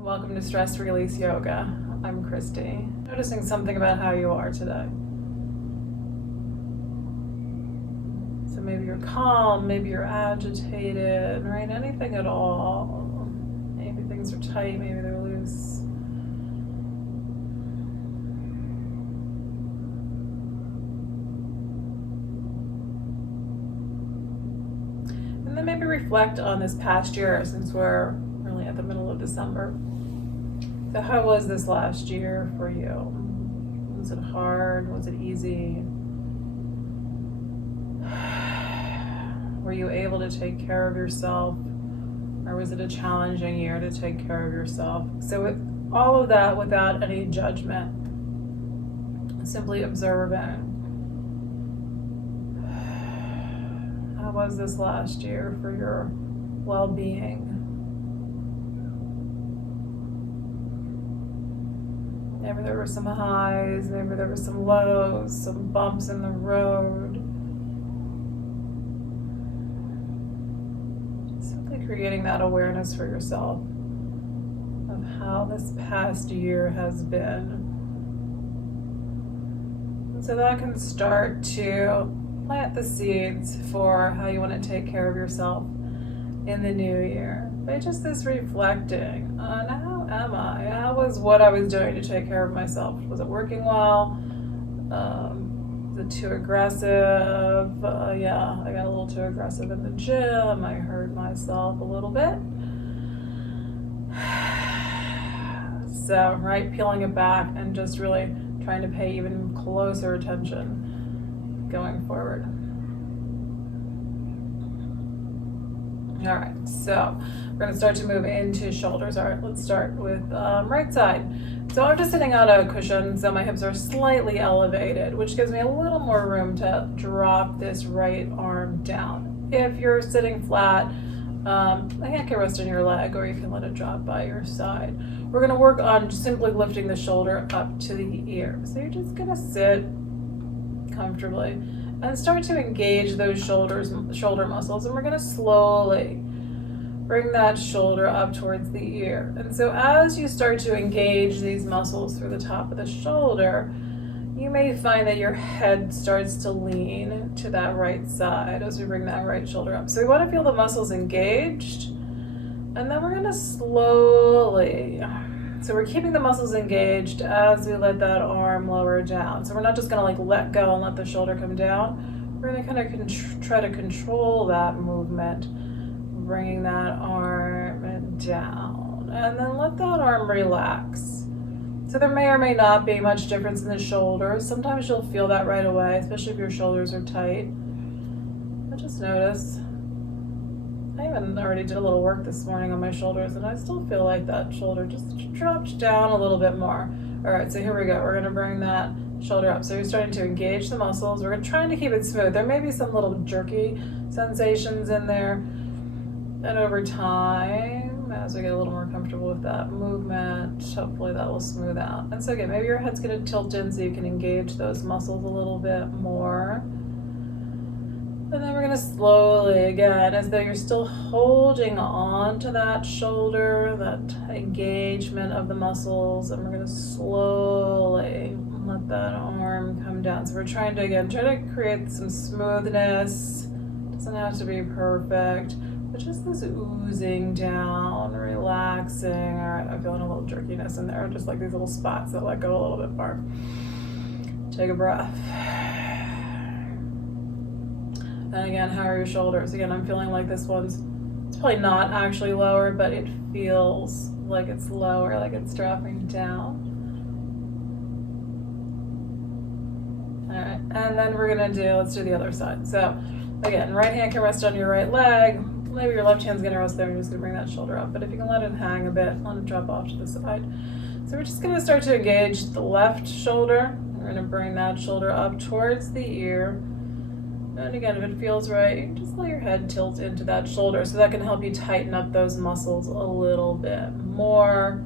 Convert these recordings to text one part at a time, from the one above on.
Welcome to Stress Release Yoga. I'm Christy. Noticing something about how you are today. So maybe you're calm, maybe you're agitated, right? Anything at all. Maybe things are tight, maybe they're loose. And then maybe reflect on this past year since we're really at the middle of December. So how was this last year for you? Was it hard? Was it easy? Were you able to take care of yourself? Or was it a challenging year to take care of yourself? So with all of that, without any judgment, simply observing. How was this last year for your well-being? Maybe there were some highs, maybe there were some lows, some bumps in the road. Simply creating that awareness for yourself of how this past year has been. And so that can start to plant the seeds for how you want to take care of yourself in the new year. By just this reflecting on how am I? How was what I was doing to take care of myself? Was it working well? Was it too aggressive? Yeah, I got a little too aggressive in the gym. I hurt myself a little bit. So, right, peeling it back and just really trying to pay even closer attention going forward. All right, so we're going to start to move into shoulders. All right, let's start with right side. So I'm just sitting on a cushion, so my hips are slightly elevated, which gives me a little more room to drop this right arm down. If you're sitting flat, a hand can rest on your leg, or you can let it drop by your side. We're going to work on simply lifting the shoulder up to the ear. So you're just going to sit comfortably and start to engage those shoulder muscles, and we're going to slowly bring that shoulder up towards the ear. And so as you start to engage these muscles through the top of the shoulder, you may find that your head starts to lean to that right side as we bring that right shoulder up. So we want to feel the muscles engaged, and then we're going to slowly, so we're keeping the muscles engaged as we let that arm lower down. So we're not just going to let go and let the shoulder come down. We're going to kind of try to control that movement, bringing that arm down, and then let that arm relax. So there may or may not be much difference in the shoulders. Sometimes you'll feel that right away, especially if your shoulders are tight. But just notice. I even already did a little work this morning on my shoulders, and I still feel like that shoulder just dropped down a little bit more. All right, so here we go. We're going to bring that shoulder up. So you're starting to engage the muscles. We're trying to keep it smooth. There may be some little jerky sensations in there. And over time, as we get a little more comfortable with that movement, hopefully that will smooth out. And so again, maybe your head's going to tilt in so you can engage those muscles a little bit more. And then we're going to slowly, again, as though you're still holding on to that shoulder, that engagement of the muscles, and we're going to slowly let that arm come down. So we're trying to, again, try to create some smoothness. Doesn't have to be perfect, but just this oozing down, relaxing. All right, I'm feeling a little jerkiness in there, just like these little spots that let go a little bit more. Take a breath. And again, how are your shoulders? Again, I'm feeling like this one's, it's probably not actually lower, but it feels like it's lower, like it's dropping down. All right, and then we're gonna let's do the other side. So again, right hand can rest on your right leg. Maybe your left hand's gonna rest there, and you're just gonna bring that shoulder up. But if you can let it hang a bit, let it drop off to the side. So we're just gonna start to engage the left shoulder. We're gonna bring that shoulder up towards the ear. And again, if it feels right, you can just let your head tilt into that shoulder, so that can help you tighten up those muscles a little bit more.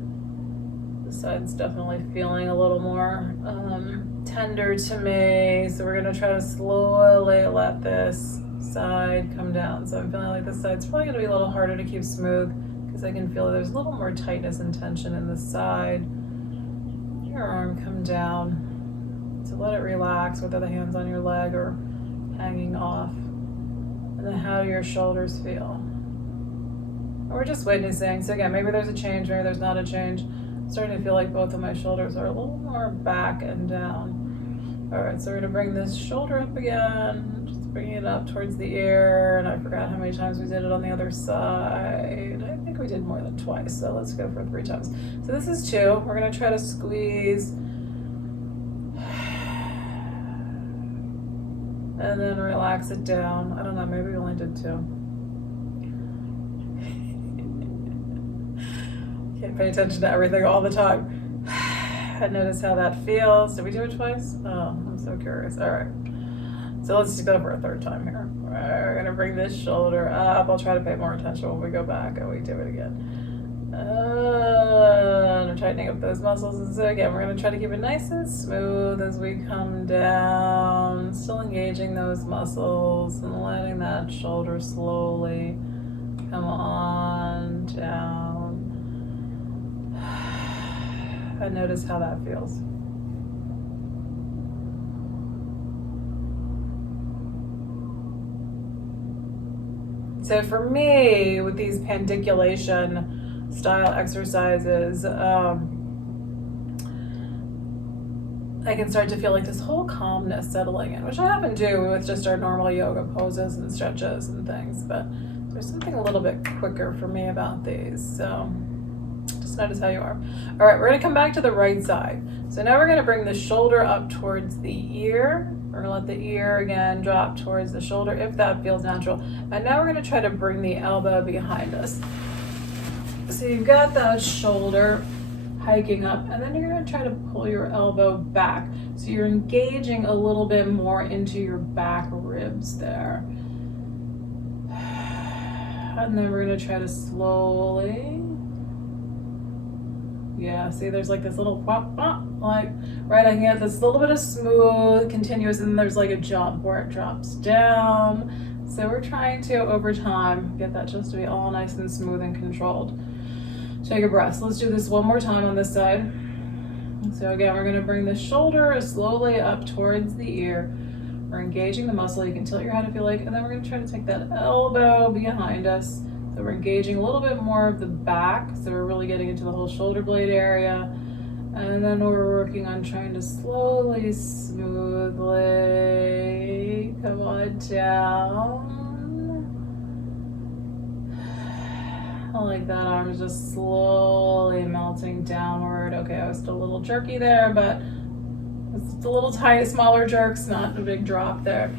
The side's definitely feeling a little more tender to me, so we're going to try to slowly let this side come down. So I'm feeling like this side's probably going to be a little harder to keep smooth because I can feel there's a little more tightness and tension in the side. Your arm come down. So let it relax, whether the hand's on your leg or hanging off. And then how do your shoulders feel? We're just witnessing. So again, maybe there's a change, maybe there's not a change. I'm starting to feel like both of my shoulders are a little more back and down. All right, so we're gonna bring this shoulder up again, just bringing it up towards the ear. And I forgot how many times we did it on the other side. I think we did more than twice, so let's go for 3 times. So this is 2. We're gonna try to squeeze. And then relax it down. I don't know, maybe we only did 2. Can't pay attention to everything all the time. And notice how that feels. Did we do it twice? Oh, I'm so curious. All right. So let's just go for a 3rd time here. We're gonna bring this shoulder up. I'll try to pay more attention when we go back and we do it again. And I'm tightening up those muscles. And so again, we're gonna try to keep it nice and smooth as we come down. Still engaging those muscles and letting that shoulder slowly come on down. And notice how that feels. So for me, with these pandiculation style exercises, I can start to feel like this whole calmness settling in, which I often do with just our normal yoga poses and stretches and things, but there's something a little bit quicker for me about these. So just notice how you are. All right, we're gonna come back to the right side. So now we're gonna bring the shoulder up towards the ear. We're gonna let the ear again drop towards the shoulder if that feels natural. And now we're gonna try to bring the elbow behind us. So you've got that shoulder hiking up, and then you're gonna try to pull your elbow back. So you're engaging a little bit more into your back ribs there. And then we're gonna try to slowly, yeah, see there's like this little pop, pop, like, right, I can get this little bit of smooth, continuous, and then there's like a jump where it drops down. So we're trying to, over time, get that just to be all nice and smooth and controlled. Take a breath. Let's do this one more time on this side. So again, we're gonna bring the shoulder slowly up towards the ear. We're engaging the muscle. You can tilt your head if you like, and then we're gonna try to take that elbow behind us. So we're engaging a little bit more of the back, so we're really getting into the whole shoulder blade area. And then we're working on trying to slowly, smoothly come on down. I like that arm is just slowly melting downward. Okay, I was still a little jerky there, but it's a little tiny, smaller jerks, not a big drop there.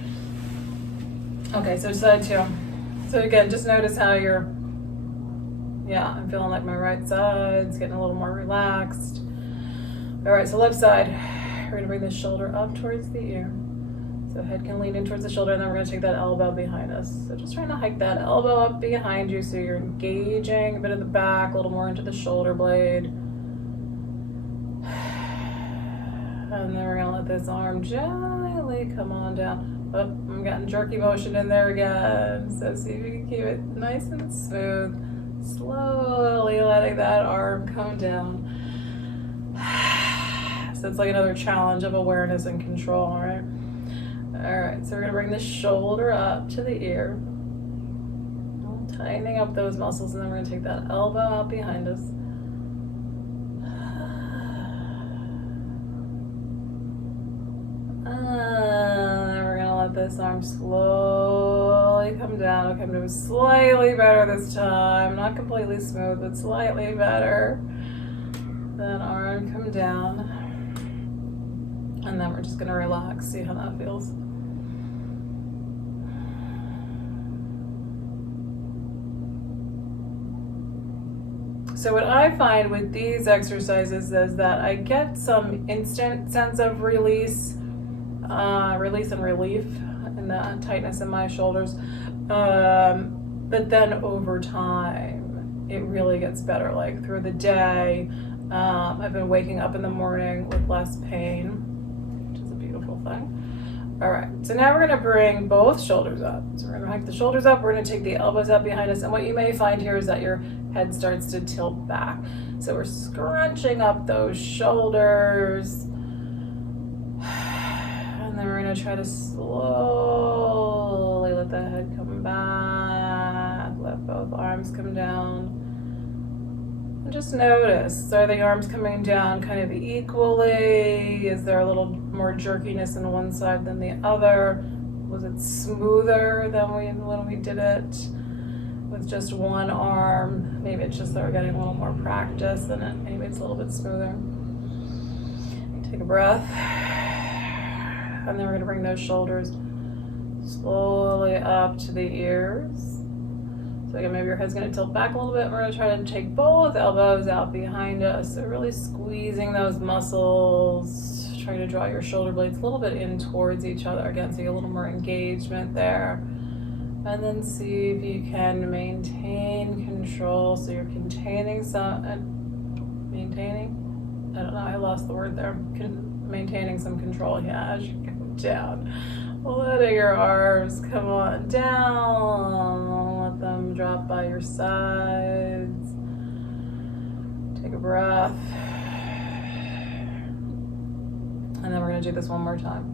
Okay, so side 2. So again, just notice how you're, yeah, I'm feeling like my right side's getting a little more relaxed. All right, so left side, we're gonna bring the shoulder up towards the ear. So head can lean in towards the shoulder, and then we're gonna take that elbow behind us. So just trying to hike that elbow up behind you so you're engaging a bit of the back, a little more into the shoulder blade. And then we're gonna let this arm gently come on down. Oh, I'm getting jerky motion in there again. So see if you can keep it nice and smooth. Slowly letting that arm come down. So it's like another challenge of awareness and control, all right? All right, so we're gonna bring the shoulder up to the ear. Tightening up those muscles, and then we're gonna take that elbow out behind us. We're gonna let this arm slowly come down. Okay, I'm doing slightly better this time. Not completely smooth, but slightly better. Then arm come down. And then we're just gonna relax, see how that feels. So what I find with these exercises is that I get some instant sense of release and relief and the tightness in my shoulders. But then over time, it really gets better. Like through the day, I've been waking up in the morning with less pain, which is a beautiful thing. All right, so now we're gonna bring both shoulders up. So we're gonna hike the shoulders up, we're gonna take the elbows up behind us, and what you may find here is that your head starts to tilt back. So we're scrunching up those shoulders. And then we're gonna try to slowly let the head come back, let both arms come down. And just notice, are the arms coming down kind of equally? Is there a little more jerkiness in one side than the other? Was it smoother than when we did it with just one arm? Maybe it's just that we're getting a little more practice in it. Maybe it's a little bit smoother. Take a breath. And then we're gonna bring those shoulders slowly up to the ears. So again, maybe your head's gonna tilt back a little bit. We're gonna try to take both elbows out behind us. So really squeezing those muscles, trying to draw your shoulder blades a little bit in towards each other. Again, so you get a little more engagement there. And then see if you can maintain control. So you're containing maintaining? I don't know, I lost the word there. Maintaining some control, yeah, as you go down. Letting your arms come on down. Let them drop by your sides. Take a breath. And then we're gonna do this one more time.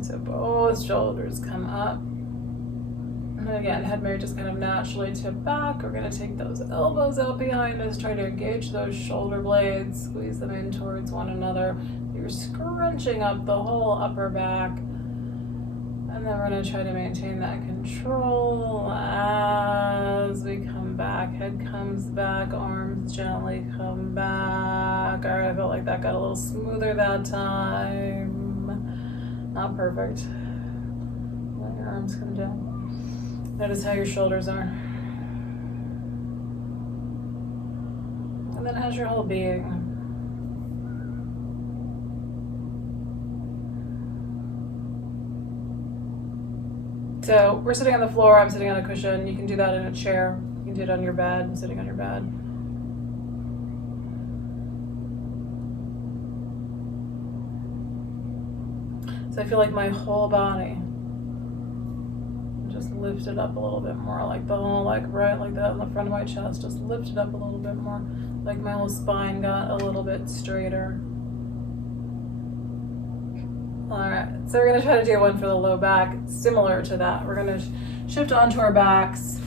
So both shoulders come up. And again, head may just kind of naturally tip back. We're gonna take those elbows out behind us, try to engage those shoulder blades, squeeze them in towards one another. You're scrunching up the whole upper back. And then we're gonna try to maintain that control as we come back. Head comes back, arms gently come back. All right, I felt like that got a little smoother that time. Not perfect. Let your arms come down. Notice how your shoulders are. And then how's your whole being? So we're sitting on the floor, I'm sitting on a cushion. You can do that in a chair. You can do it on your bed, sitting on your bed. So I feel like my whole body just lifted up a little bit more, like the whole, like right like that in the front of my chest, just lifted up a little bit more, like my whole spine got a little bit straighter. All right, so we're gonna try to do one for the low back, similar to that. We're gonna shift onto our backs,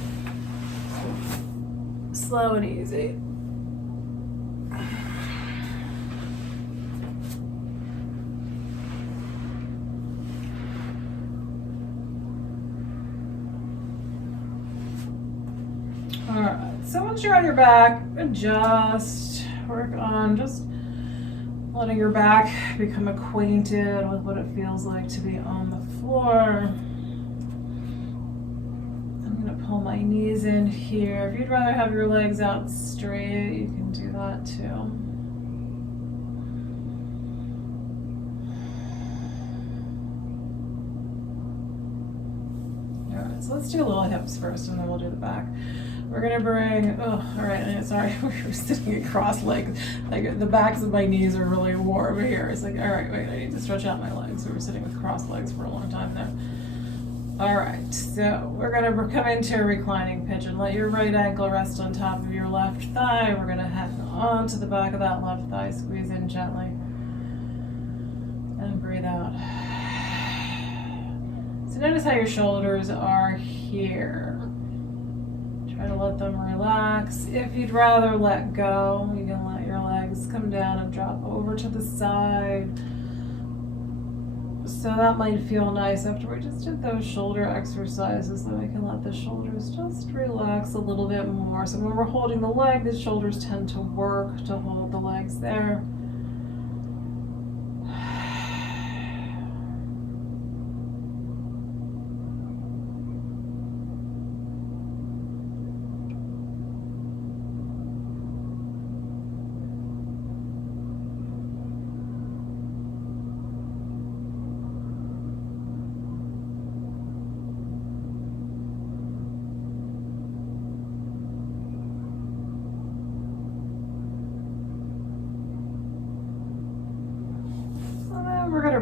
slow and easy. All right, so once you're on your back, adjust, work on just letting your back become acquainted with what it feels like to be on the floor. I'm gonna pull my knees in here. If you'd rather have your legs out straight, you can do that too. All right, so let's do a little hips first and then we'll do the back. We're gonna bring, all right, sorry, we were sitting across legs. Like the backs of my knees are really warm here. It's like, all right, wait, I need to stretch out my legs. We were sitting with crossed legs for a long time there. All right, so we're gonna come into a reclining pigeon. Let your right ankle rest on top of your left thigh. We're gonna head onto the back of that left thigh, squeeze in gently, and breathe out. So notice how your shoulders are here. Try to let them relax. If you'd rather let go, you can let your legs come down and drop over to the side. So that might feel nice after we just did those shoulder exercises, so we can let the shoulders just relax a little bit more. So when we're holding the leg, the shoulders tend to work to hold the legs there.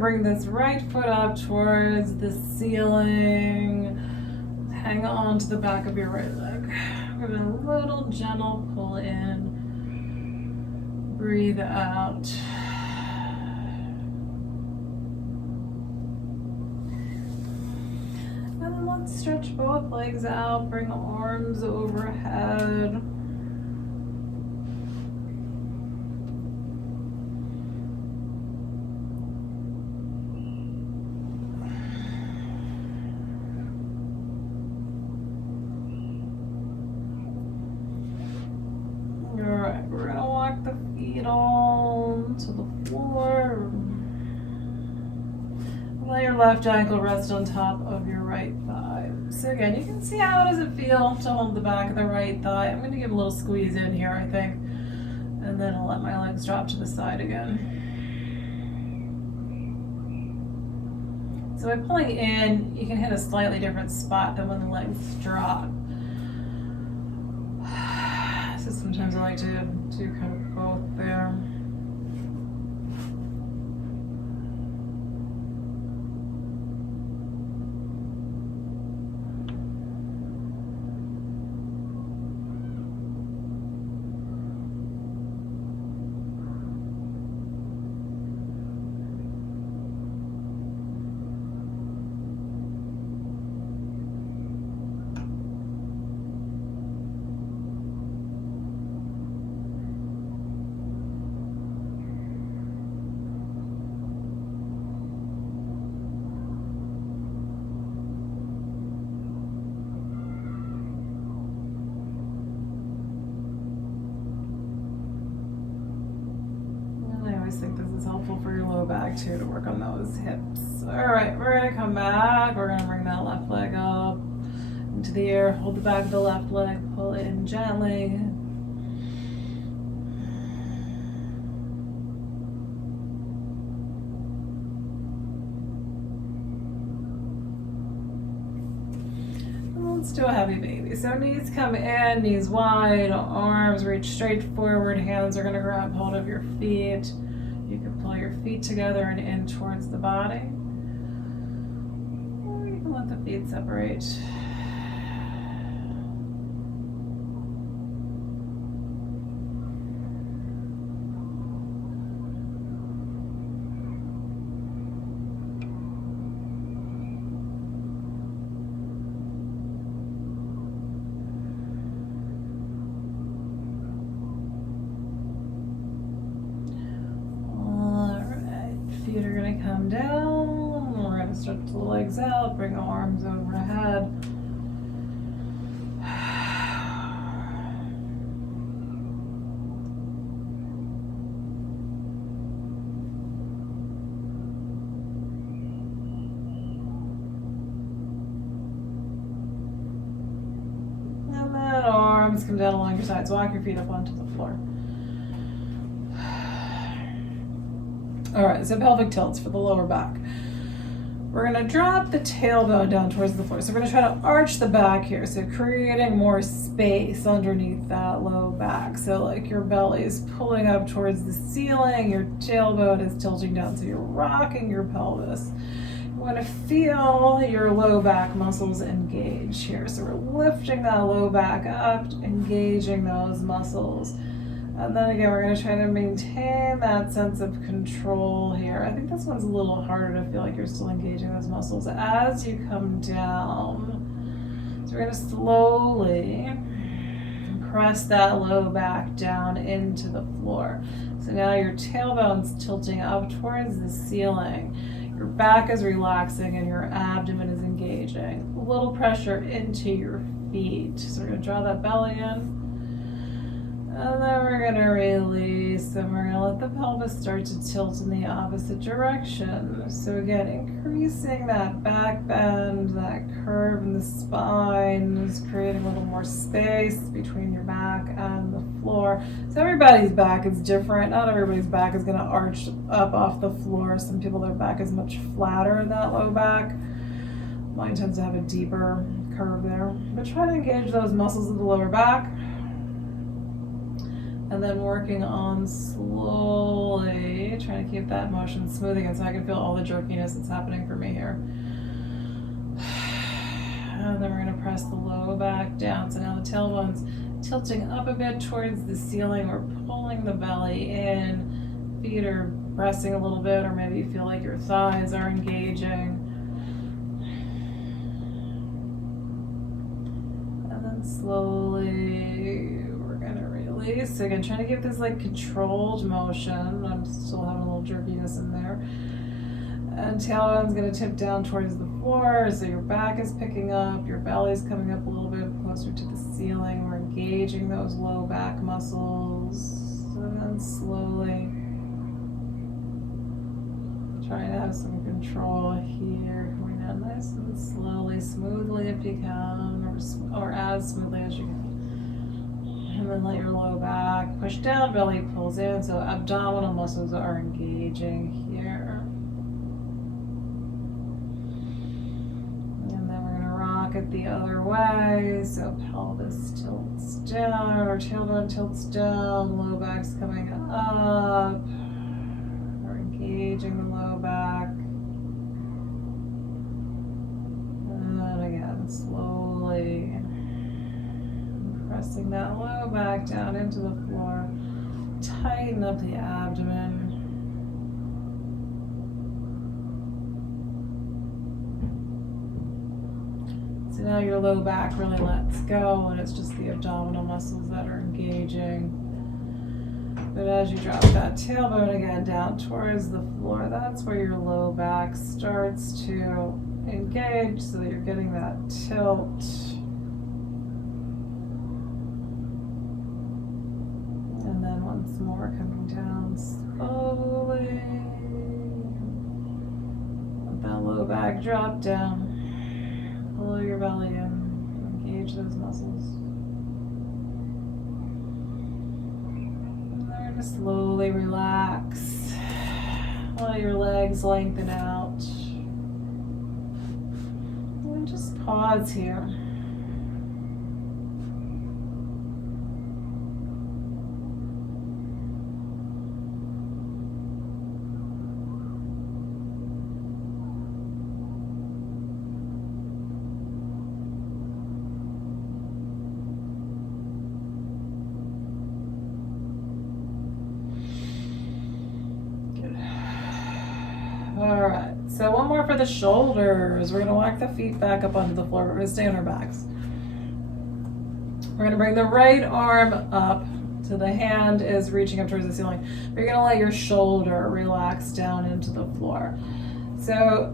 bring this right foot up towards the ceiling. Hang on to the back of your right leg. Give it a little gentle pull in. Breathe out. And then let's stretch both legs out. Bring arms overhead. Alright, we're gonna walk the feet on to the floor. Let your left ankle rest on top of your right thigh. So again, you can see how does it feel to hold the back of the right thigh. I'm gonna give a little squeeze in here, I think. And then I'll let my legs drop to the side again. So by pulling in, you can hit a slightly different spot than when the legs drop. So sometimes I like to do kind of both there. I think this is helpful for your low back too, to work on those hips. All right, we're gonna come back. We're gonna bring that left leg up into the air. Hold the back of the left leg, pull it in gently. Let's do a heavy baby. So knees come in, knees wide, arms reach straight forward, hands are gonna grab hold of your feet. You can pull your feet together and in towards the body. Or you can let the feet separate. Feet are going to come down. We're going to stretch the legs out, bring the arms overhead. And then arms come down along your sides. Walk your feet up onto the floor. All right, so pelvic tilts for the lower back. We're gonna drop the tailbone down towards the floor. So we're gonna try to arch the back here. So creating more space underneath that low back. So like your belly is pulling up towards the ceiling, your tailbone is tilting down. So you're rocking your pelvis. You wanna feel your low back muscles engage here. So we're lifting that low back up, engaging those muscles. And then again, we're going to try to maintain that sense of control here. I think this one's a little harder to feel like you're still engaging those muscles as you come down. So we're going to slowly press that low back down into the floor. So now your tailbone's tilting up towards the ceiling. Your back is relaxing and your abdomen is engaging. A little pressure into your feet. So we're going to draw that belly in. And then we're going to release, and we're going to let the pelvis start to tilt in the opposite direction. So again, increasing that back bend, that curve in the spine, is creating a little more space between your back and the floor. So everybody's back is different. Not everybody's back is going to arch up off the floor. Some people, their back is much flatter in that low back. Mine tends to have a deeper curve there. But try to engage those muscles of the lower back. And then working on slowly, trying to keep that motion smooth again so I can feel all the jerkiness that's happening for me here. And then we're going to press the low back down. So now the tailbone's tilting up a bit towards the ceiling. We're pulling the belly in. Feet are pressing a little bit, or maybe you feel like your thighs are engaging. And then slowly we're going to release. Again, trying to give this like controlled motion. I'm still having a little jerkiness in there. And tailbone's going to tip down towards the floor, so your back is picking up, your belly's coming up a little bit closer to the ceiling. We're engaging those low back muscles. And then slowly trying to have some control here. Coming down nice and slowly, smoothly if you can, or as smoothly as you can. And then let your low back push down, belly pulls in, so abdominal muscles are engaging here. It the other way, so pelvis tilts down, or tailbone tilts down, low back's coming up. We're engaging the low back. And again, slowly pressing that low back down into the floor. Tighten up the abdomen. So now your low back really lets go, and it's just the abdominal muscles that are engaging. But as you drop that tailbone again down towards the floor, that's where your low back starts to engage, so that you're getting that tilt. And then once more, coming down slowly. Let that low back drop down. Pull your belly in, engage those muscles. And then just slowly relax. Let your legs lengthen out. And just pause here. All right, so one more for the shoulders. We're gonna walk the feet back up onto the floor. We're gonna stay on our backs. We're gonna bring the right arm up, so the hand is reaching up towards the ceiling. You're gonna let your shoulder relax down into the floor. So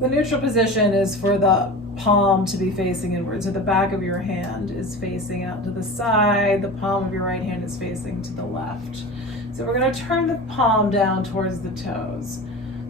the neutral position is for the palm to be facing inward. So the back of your hand is facing out to the side. The palm of your right hand is facing to the left. So we're gonna turn the palm down towards the toes.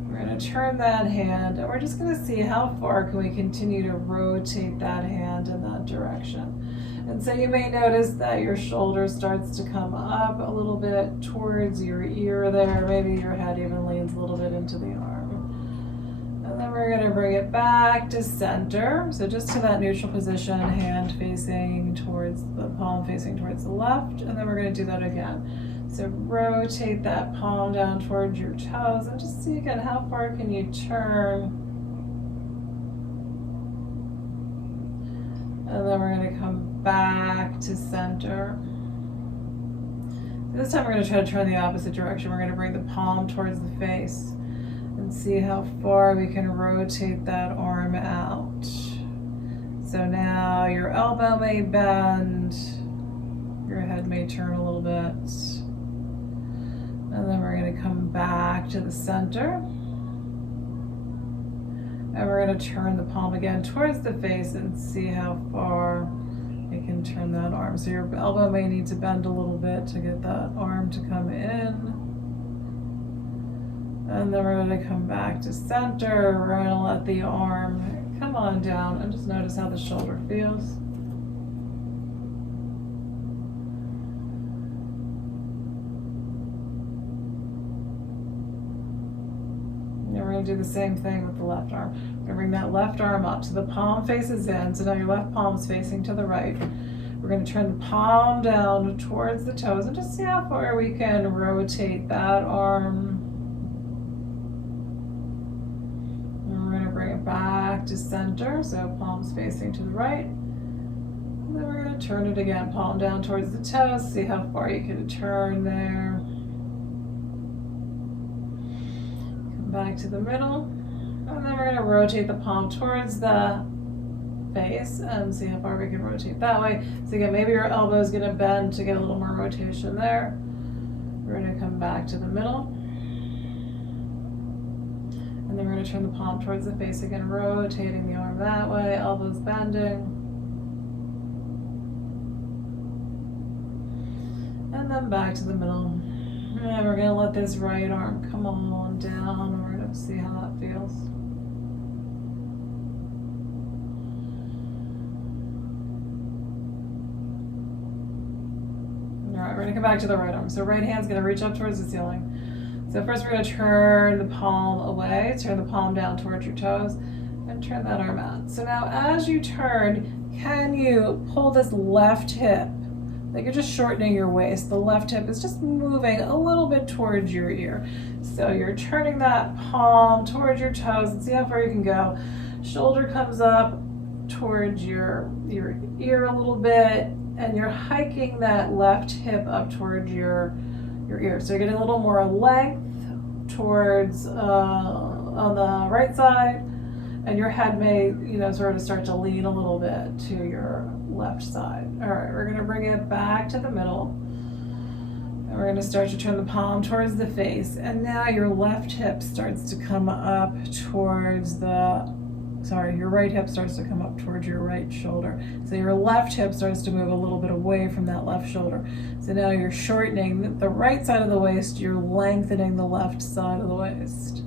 We're going to turn that hand, and we're just going to see how far can we continue to rotate that hand in that direction. And so you may notice that your shoulder starts to come up a little bit towards your ear there. Maybe your head even leans a little bit into the arm. And then we're going to bring it back to center. So just to that neutral position, hand facing towards the palm facing towards the left. And then we're going to do that again. So rotate that palm down towards your toes, and just see again how far can you turn. And then we're going to come back to center. This time we're going to try to turn the opposite direction. We're going to bring the palm towards the face and see how far we can rotate that arm out. So now your elbow may bend, your head may turn a little bit. And then we're going to come back to the center. And we're going to turn the palm again towards the face and see how far you can turn that arm. So your elbow may need to bend a little bit to get that arm to come in. And then we're going to come back to center. We're going to let the arm come on down and just notice how the shoulder feels. We're going to do the same thing with the left arm. We're going to bring that left arm up so the palm faces in. So now your left palm is facing to the right. We're going to turn the palm down towards the toes and just see how far we can rotate that arm. And we're going to bring it back to center, so palms facing to the right. And then we're going to turn it again, palm down towards the toes, see how far you can turn there. Come back to the middle. And then we're going to rotate the palm towards the face and see how far we can rotate that way. So again, maybe your elbow is going to bend to get a little more rotation there. We're going to come back to the middle. And then we're going to turn the palm towards the face again, rotating the arm that way, elbows bending. And then back to the middle. And we're going to let this right arm come on down. We're going to see how that feels. All right, we're going to come back to the right arm. So right hand's going to reach up towards the ceiling. So first we're going to turn the palm away, turn the palm down towards your toes, and turn that arm out. So now as you turn, can you pull this left hip? Like you're just shortening your waist. The left hip is just moving a little bit towards your ear. So you're turning that palm towards your toes and see how far you can go. Shoulder comes up towards your ear a little bit, and you're hiking that left hip up towards your ear. So you're getting a little more length towards on the right side, and your head may, sort of start to lean a little bit to your left side. All right, we're gonna bring it back to the middle, and we're gonna start to turn the palm towards the face, and now your left hip starts to come up towards your right hip starts to come up towards your right shoulder. So your left hip starts to move a little bit away from that left shoulder. So now you're shortening the right side of the waist, you're lengthening the left side of the waist.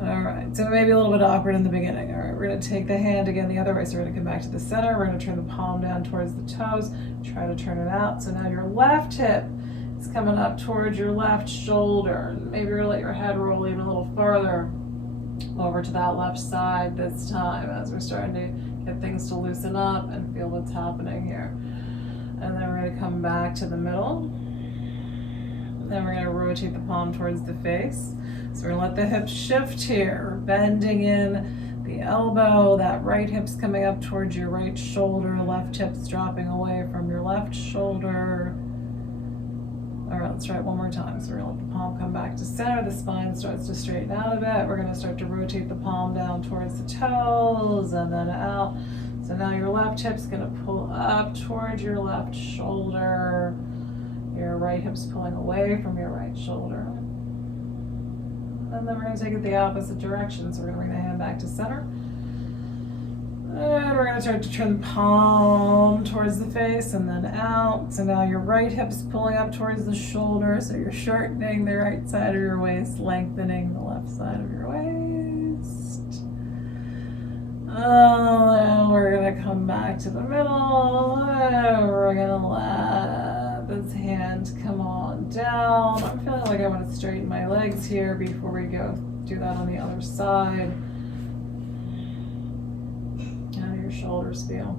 All right, so maybe a little bit awkward in the beginning. All right, we're gonna take the hand again the other way. So we're gonna come back to the center. We're gonna turn the palm down towards the toes, try to turn it out. So now your left hip is coming up towards your left shoulder. Maybe you're gonna let your head roll even a little farther over to that left side this time as we're starting to get things to loosen up and feel what's happening here. And then we're going to come back to the middle. Then we're going to rotate the palm towards the face. So we're going to let the hips shift here, bending in the elbow. That right hip's coming up towards your right shoulder, left hip's dropping away from your left shoulder. All right, let's try it one more time. So we're gonna let the palm come back to center. The spine starts to straighten out a bit. We're gonna start to rotate the palm down towards the toes and then out. So now your left hip's gonna pull up towards your left shoulder. Your right hip's pulling away from your right shoulder. And then we're gonna take it the opposite direction. So we're gonna bring the hand back to center. And we're going to start to turn the palm towards the face and then out. So now your right hip's pulling up towards the shoulder. So you're shortening the right side of your waist, lengthening the left side of your waist. And we're going to come back to the middle. And we're going to let this hand come on down. I'm feeling like I want to straighten my legs here before we go do that on the other side. Shoulders feel.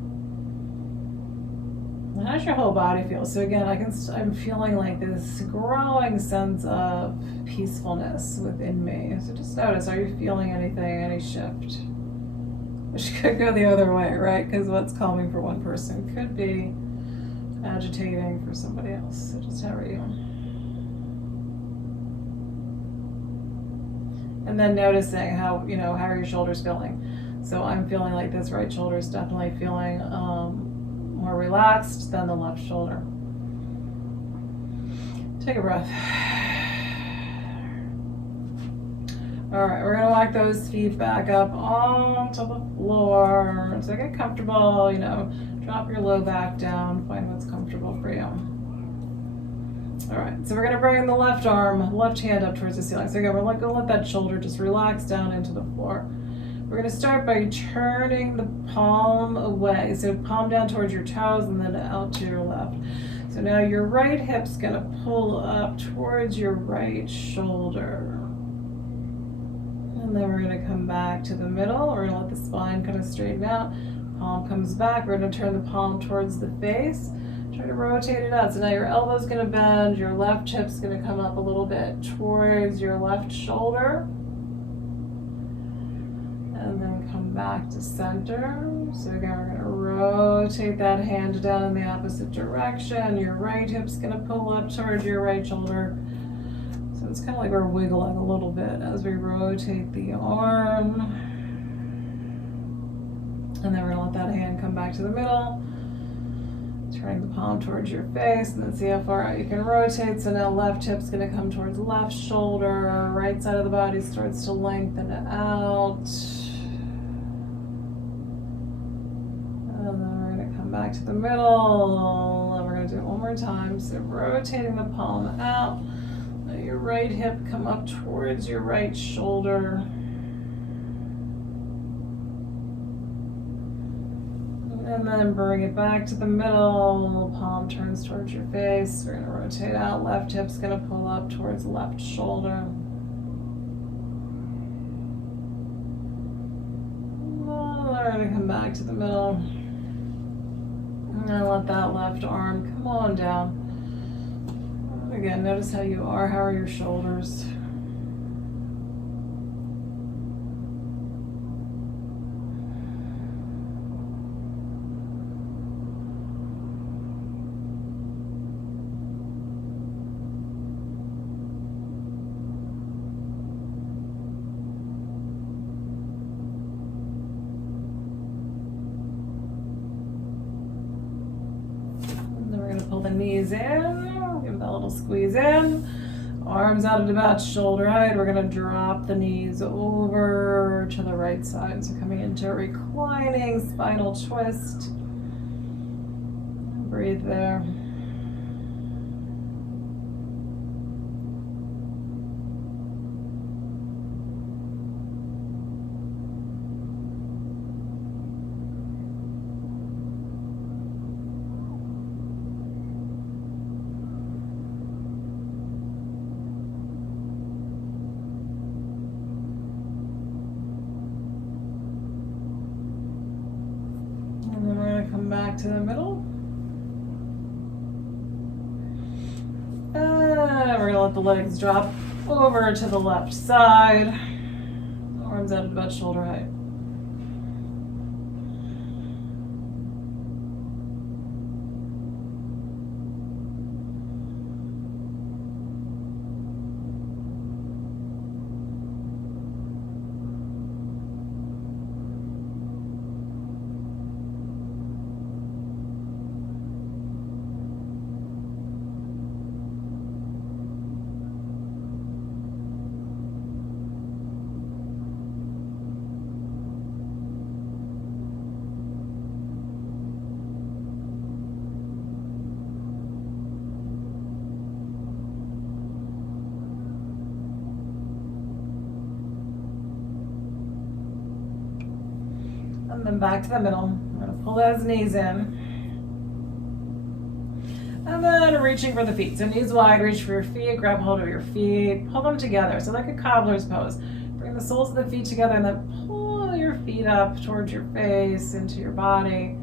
And how's your whole body feel? So again, I'm feeling like this growing sense of peacefulness within me. So just notice, are you feeling anything, any shift? Which could go the other way, right? Because what's calming for one person could be agitating for somebody else. So just how are you? And then noticing how are your shoulders feeling? So I'm feeling like this right shoulder is definitely feeling more relaxed than the left shoulder. Take a breath. All right, we're gonna walk those feet back up onto the floor. So get comfortable, drop your low back down, find what's comfortable for you. All right, so we're gonna bring the left hand up towards the ceiling. So again, we're gonna let that shoulder just relax down into the floor. We're going to start by turning the palm away. So palm down towards your toes and then out to your left. So now your right hip's going to pull up towards your right shoulder. And then we're going to come back to the middle. We're going to let the spine kind of straighten out. Palm comes back. We're going to turn the palm towards the face. Try to rotate it out. So now your elbow's going to bend. Your left hip's going to come up a little bit towards your left shoulder. And then come back to center. So again, we're going to rotate that hand down in the opposite direction. Your right hip's going to pull up towards your right shoulder. So it's kind of like we're wiggling a little bit as we rotate the arm. And then we're going to let that hand come back to the middle. Turning the palm towards your face, and then see how far out you can rotate. So now left hip's going to come towards left shoulder. Right side of the body starts to lengthen out. And then we're going to come back to the middle. And we're going to do it one more time. So rotating the palm out. Let your right hip come up towards your right shoulder. And then bring it back to the middle. Palm turns towards your face. We're going to rotate out. Left hip's going to pull up towards left shoulder. We're going to come back to the middle. And then let that left arm come on down. And again, notice how you are. How are your shoulders? Pull the knees in, give that little squeeze in, arms out at about shoulder height. We're going to drop the knees over to the right side. So coming into a reclining spinal twist. Breathe there. Come back to the middle. And we're going to let the legs drop over to the left side. Arms out at about shoulder height. And then back to the middle. We're going to pull those knees in. And then reaching for the feet. So knees wide, reach for your feet, grab hold of your feet, pull them together. So like a cobbler's pose. Bring the soles of the feet together and then pull your feet up towards your face, into your body.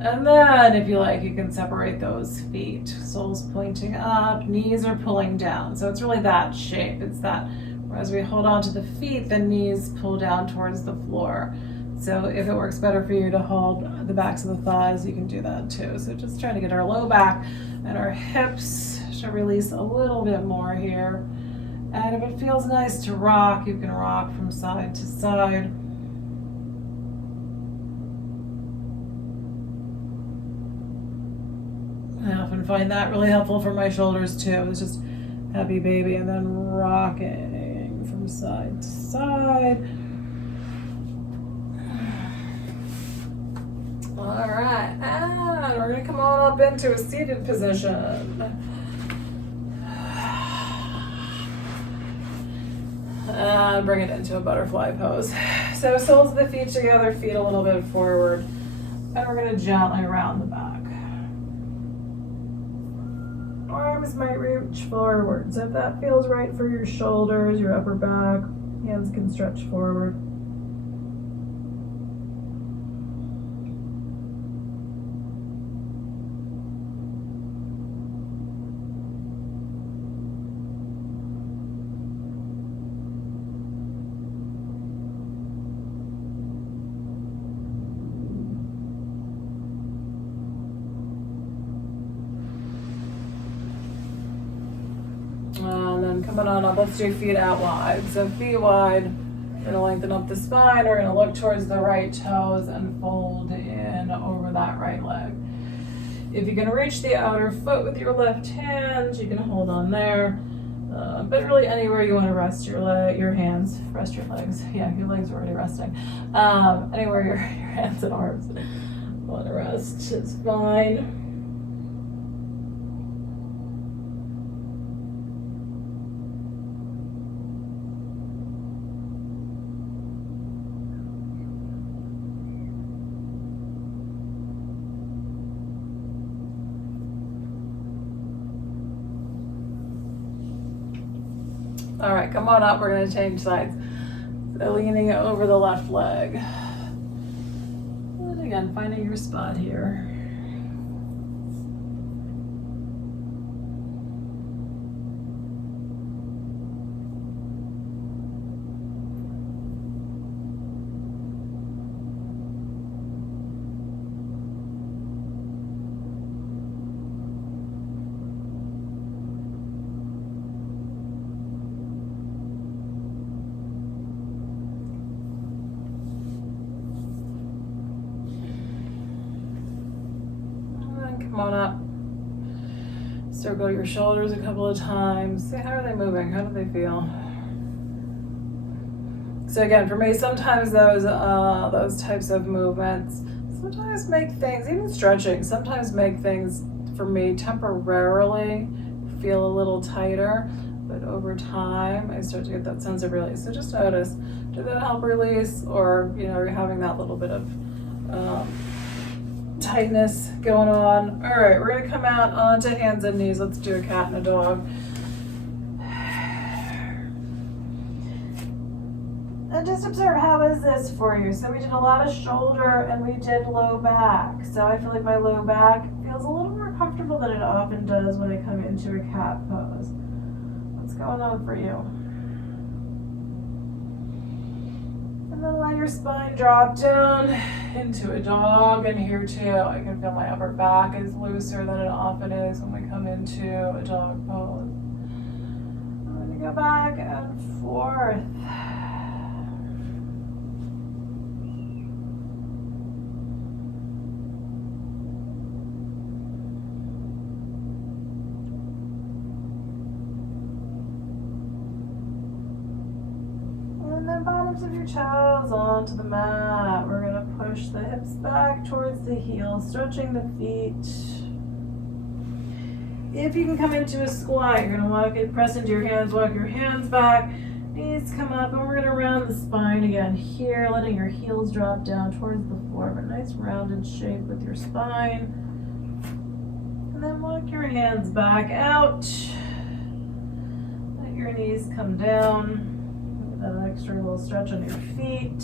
And then if you like, you can separate those feet. Soles pointing up, knees are pulling down. So it's really that shape. It's that, as we hold on to the feet, the knees pull down towards the floor. So if it works better for you to hold the backs of the thighs, you can do that too. So just trying to get our low back and our hips to release a little bit more here. And if it feels nice to rock, you can rock from side to side. I often find that really helpful for my shoulders too. It's just happy baby and then rocking from side to side. All right, and we're going to come on up into a seated position. And bring it into a butterfly pose. So soles of the feet together, feet a little bit forward. And we're going to gently round the back. Arms might reach forward. So if that feels right for your shoulders, your upper back, hands can stretch forward. then coming on up, let's do feet out wide. So feet wide, we're gonna lengthen up the spine, we're gonna look towards the right toes and fold in over that right leg. If you can reach the outer foot with your left hand, you can hold on there. But really anywhere you want to rest your hands, rest your legs. Yeah, your legs are already resting. Anywhere your hands and arms want to rest is fine. All right, come on up, we're gonna change sides. So leaning over the left leg. And again, finding your spot here. Come on up. Circle your shoulders a couple of times. See, how are they moving? How do they feel? So again, for me, sometimes those types of movements sometimes make things, even stretching, sometimes make things for me temporarily feel a little tighter, but over time I start to get that sense of release. So just notice, did that help release, or you're having that little bit of tightness going on. All right, we're gonna come out onto hands and knees. Let's do a cat and a dog. And just observe, how is this for you? So we did a lot of shoulder and we did low back. So I feel like my low back feels a little more comfortable than it often does when I come into a cat pose. What's going on for you? And then let your spine drop down into a dog. And here too, I can feel my upper back is looser than it often is when we come into a dog pose. I'm going to go back and forth. And then bottoms of your toes onto the mat. We're going to push the hips back towards the heels, stretching the feet. If you can come into a squat, you're going to walk it, press into your hands, walk your hands back, knees come up, and we're going to round the spine again here, letting your heels drop down towards the floor, but nice rounded shape with your spine. And then walk your hands back out. Let your knees come down. That extra little stretch on your feet.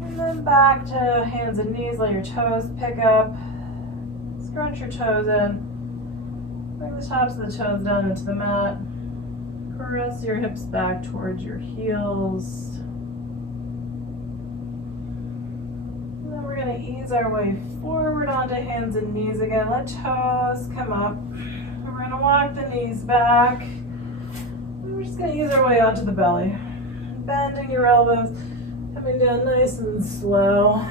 And then back to hands and knees, let your toes pick up. Scrunch your toes in. Bring the tops of the toes down into the mat. Press your hips back towards your heels. And then we're going to ease our way forward onto hands and knees again. Let toes come up. And we're going to walk the knees back. We're just going to ease our way onto the belly. Bending your elbows, coming down nice and slow.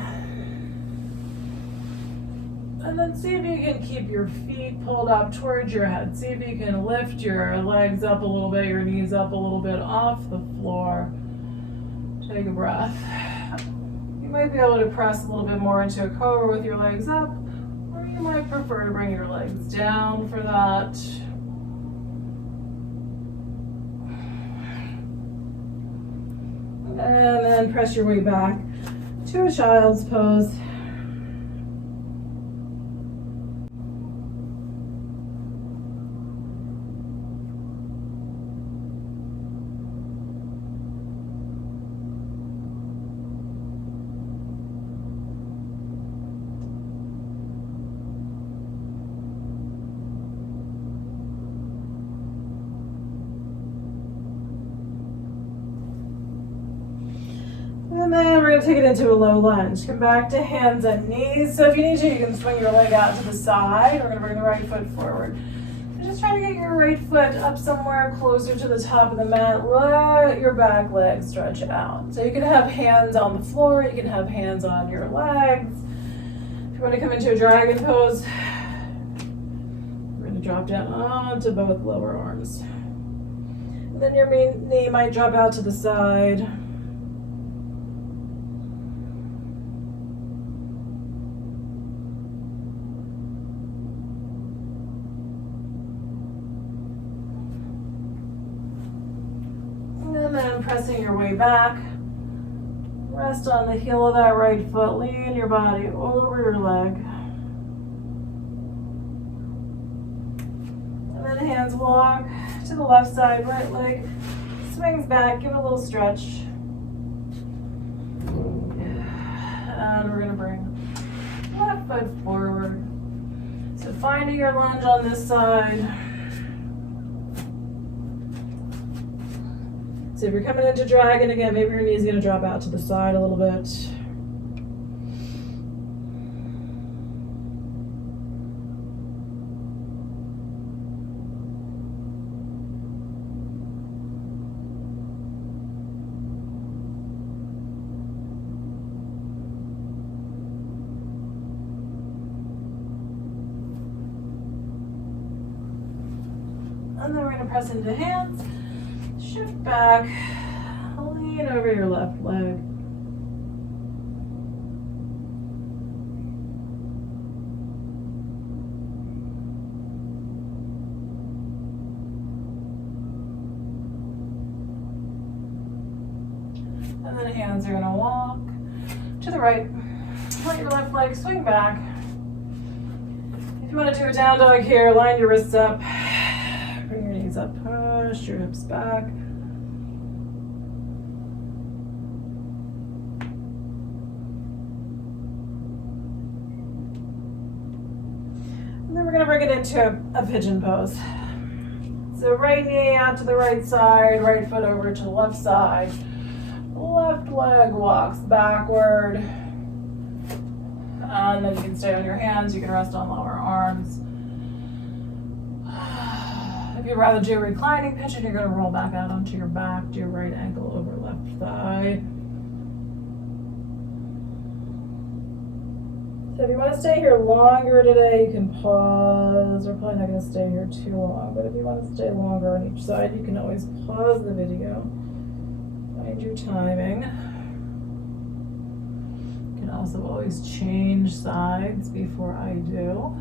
And then see if you can keep your feet pulled up towards your head. See if you can lift your legs up a little bit, your knees up a little bit off the floor. Take a breath. You might be able to press a little bit more into a cobra with your legs up, or you might prefer to bring your legs down for that. And then press your way back to a child's pose. And then we're going to take it into a low lunge. Come back to hands and knees. So if you need to, you can swing your leg out to the side. We're going to bring the right foot forward. Just try to get your right foot up somewhere closer to the top of the mat. Let your back leg stretch out. So you can have hands on the floor, you can have hands on your legs. If you want to come into a dragon pose, we're going to drop down onto both lower arms. And then your knee might drop out to the side. And then pressing your way back. Rest on the heel of that right foot. Lean your body over your leg. And then hands walk to the left side, right leg swings back, give it a little stretch. And we're gonna bring left foot forward. So finding your lunge on this side. So if you're coming into dragon again, maybe your knee's gonna drop out to the side a little bit. And then we're gonna press into hands. Shift back, lean over your left leg. And then hands are gonna walk to the right. Let your left leg swing back. If you want to do a down dog here, line your wrists up. Bring your knees up, push your hips back. And then we're going to bring it into a pigeon pose. So right knee out to the right side, right foot over to the left side. Left leg walks backward. And then you can stay on your hands, you can rest on lower arms. If you'd rather do a reclining pigeon, you're going to roll back out onto your back, do your right ankle over left thigh. So if you want to stay here longer today, you can pause. We're probably not going to stay here too long, but if you want to stay longer on each side, you can always pause the video. Find your timing. You can also always change sides before I do.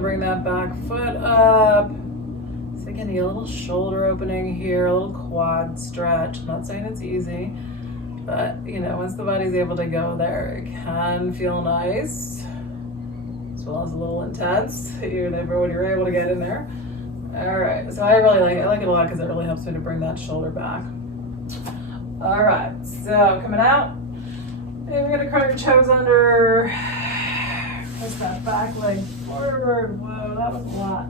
Bring that back foot up. So again, you get a little shoulder opening here, a little quad stretch. I'm not saying it's easy, but you know, once the body's able to go there, it can feel nice, as well as a little intense, even when you're able to get in there. All right, so I like it a lot because it really helps me to bring that shoulder back. All right, so coming out, and we're gonna curl your toes under. Push that back leg forward. Whoa, that was a lot.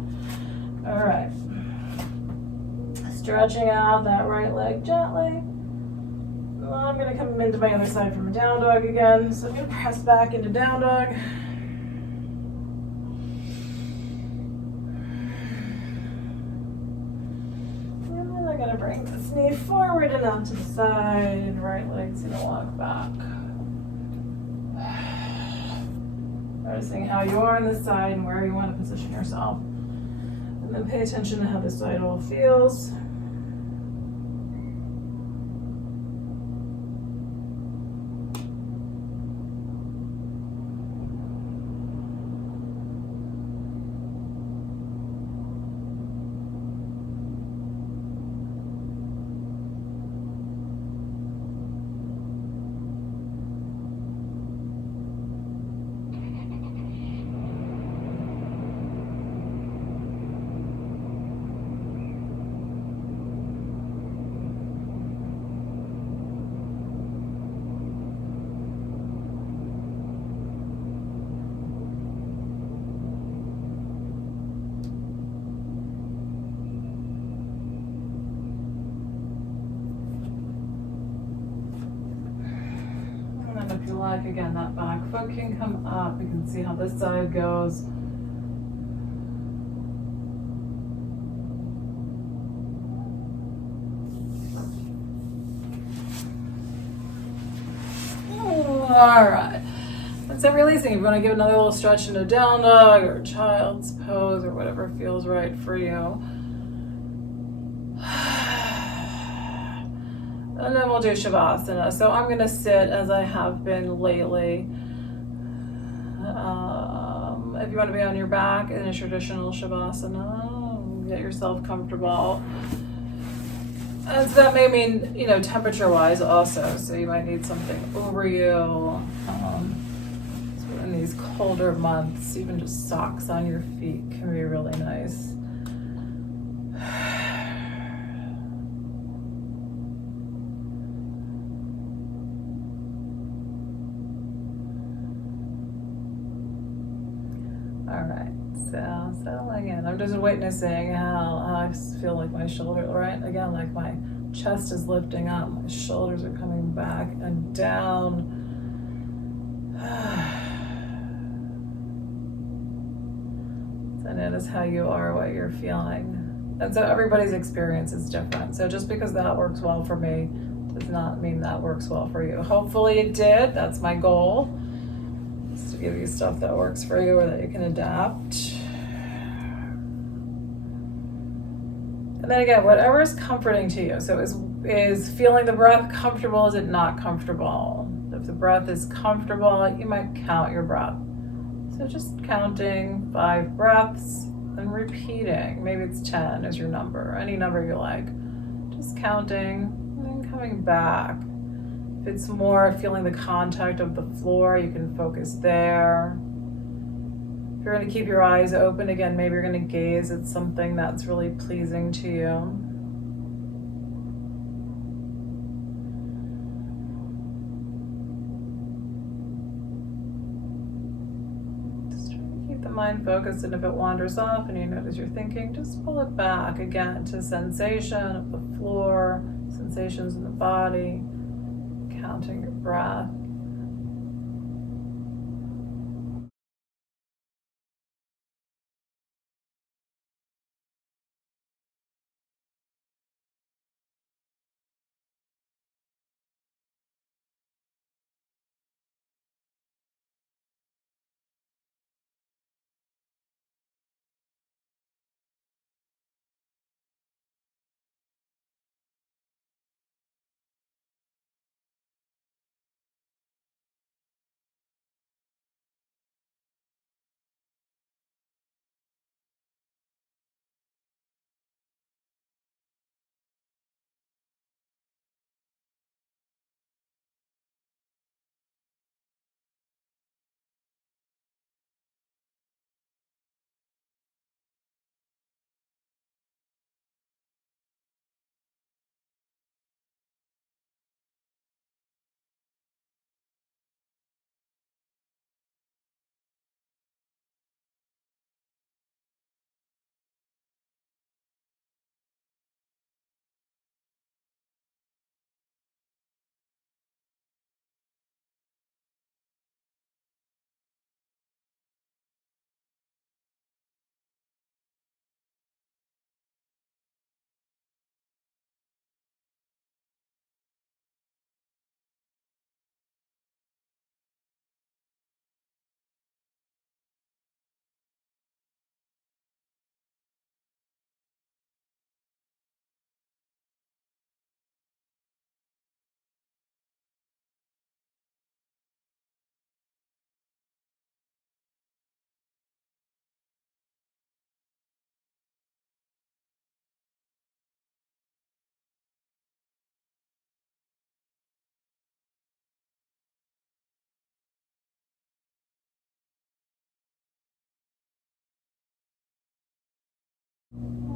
All right. Stretching out that right leg gently. I'm going to come into my other side from a down dog again. So I'm going to press back into down dog. And then I'm going to bring this knee forward and out to the side. Right leg's going to walk back. Noticing how you are on this side and where you want to position yourself. And then pay attention to how this side all feels. like. Again, that back foot can come up. You can see how this side goes. All right. And so releasing. If you want to give another little stretch into down dog or child's pose or whatever feels right for you. And then we'll do Shavasana. So I'm going to sit as I have been lately. If you want to be on your back in a traditional Shavasana, get yourself comfortable. And so that may mean, temperature-wise also. So you might need something over you. So in these colder months, even just socks on your feet can be really nice. All right, so settling in. I'm just witnessing how I feel like my shoulder, right? Again, like my chest is lifting up, my shoulders are coming back and down. So notice how you are, what you're feeling. And so everybody's experience is different. So just because that works well for me does not mean that works well for you. Hopefully it did. That's my goal. Just to give you stuff that works for you or that you can adapt. And then again, whatever is comforting to you. So is feeling the breath comfortable? Is it not comfortable? If the breath is comfortable, you might count your breath. So just counting 5 breaths and repeating. Maybe it's 10 is your number, any number you like. Just counting and then coming back. If it's more feeling the contact of the floor, you can focus there. If you're going to keep your eyes open, again, maybe you're going to gaze at something that's really pleasing to you. Just try to keep the mind focused, and if it wanders off and you notice you're thinking, just pull it back again to sensation of the floor, sensations in the body, counting your breath.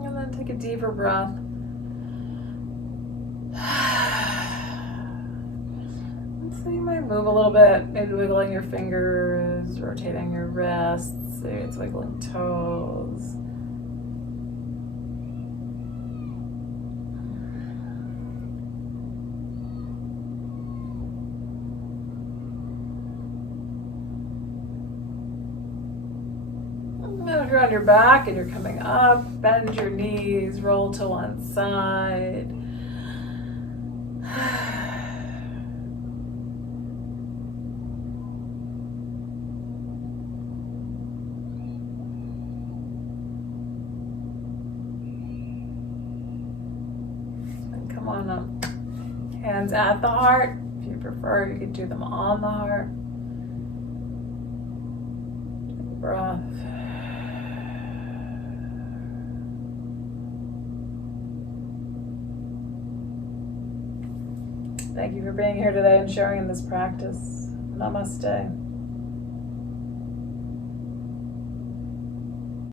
And then take a deeper breath. So you might move a little bit, maybe wiggling your fingers, rotating your wrists, maybe it's wiggling toes. if you're on your back and you're coming up, bend your knees, roll to one side. And come on up. Hands at the heart. If you prefer, you could do them on the heart. Take a breath. Thank you for being here today and sharing in this practice. Namaste.